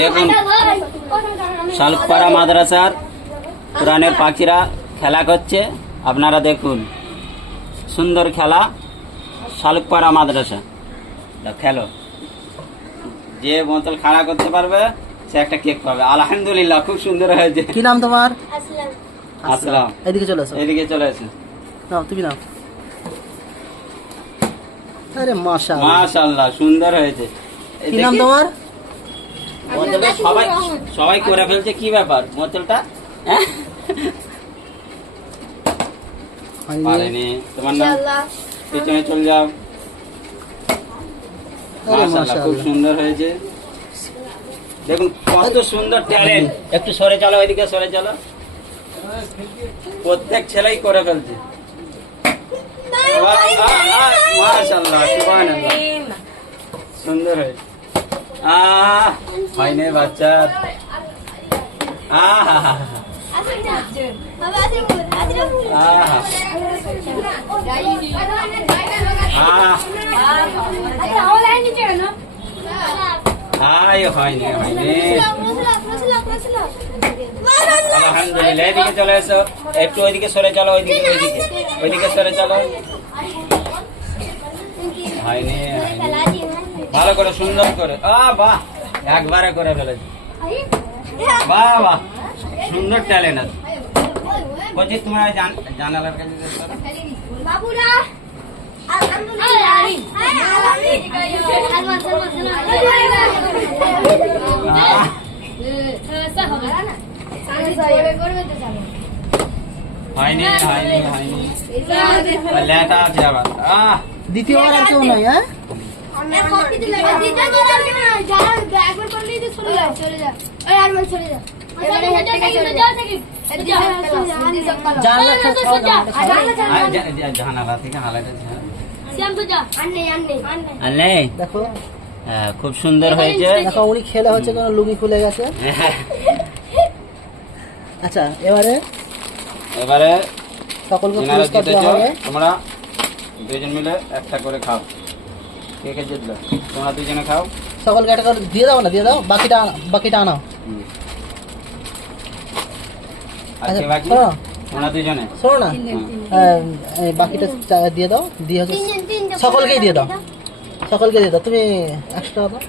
দেখুন শালুকপাড়া মাদ্রাসার কোরআনের পাখিরা খেলা করছে। আপনারা দেখুন সুন্দর খেলা, শালুকপাড়া মাদ্রাসা। খেলো, যে বোতল খাড়া করতে পারবে সে একটা কেক পাবে। আলহামদুলিল্লাহ, খুব সুন্দর হয়েছে। কি নাম তোমার? আসসালাম। এদিকে চলে এসো, এদিকে চলে এসো। নাও তুমি নাও। আরে মাশাআল্লাহ মাশাআল্লাহ, সুন্দর হয়েছে। কি নাম তোমার? বোতলটা সবাই করে ফেলছে, কি ব্যাপার বোতলটা? পারেনি। তোমার নাম? পিছনে চলে যাও। মাশাআল্লাহ, খুব সুন্দর হয়েছে। দেখুন কত সুন্দর ট্যালেন্ট। একটু সরে চলো, ওইদিকে সরে চলো। প্রত্যেক ছেলেই করে ফেলছে। মাশাআল্লাহ, সুবহানাল্লাহ, সুন্দর হয়েছে। হয়নি বাচ্চা। হয়নি আলহামদুলিল্লাহ। এদিকে চলে এসো, একটু ওইদিকে সরে চলো, ওইদিকে সরে চলো। হয়নি, ভালো করে সুন্দর করে। বাহ, একবারে করে ফেলেছি। বাহ বাহ, সুন্দর ট্যালেন্ট আছে। বলছি তোমরা জানালার কাছে বাবুরা। হয়নি লেটা আছে আবার। দ্বিতীয়বার আর কেউ নয়? হ্যাঁ, জানালা থেকে হালাটা দেখো খুব সুন্দর হয়েছে। দেখো উনি খেলা হচ্ছে, কেন লুঙ্গি খুলে গেছে। আচ্ছা, এবারে সকলকে পুরস্কার দেওয়া হবে। তোমরা দুজন মিলে একটা করে খাও। কে কে জিতলো? তোমরা দুজনে খাও। সকলকে একটা করে দিয়ে দাও না, দিয়ে দাও। বাকিটা আনাও। আচ্ছা, বাকি তোমরা দুজনে শোনো না, বাকিটা দিয়ে দাও। দিয়ে হচ্ছে সকলকেই দিয়ে দাও, তুমি 100 টাকা দাও।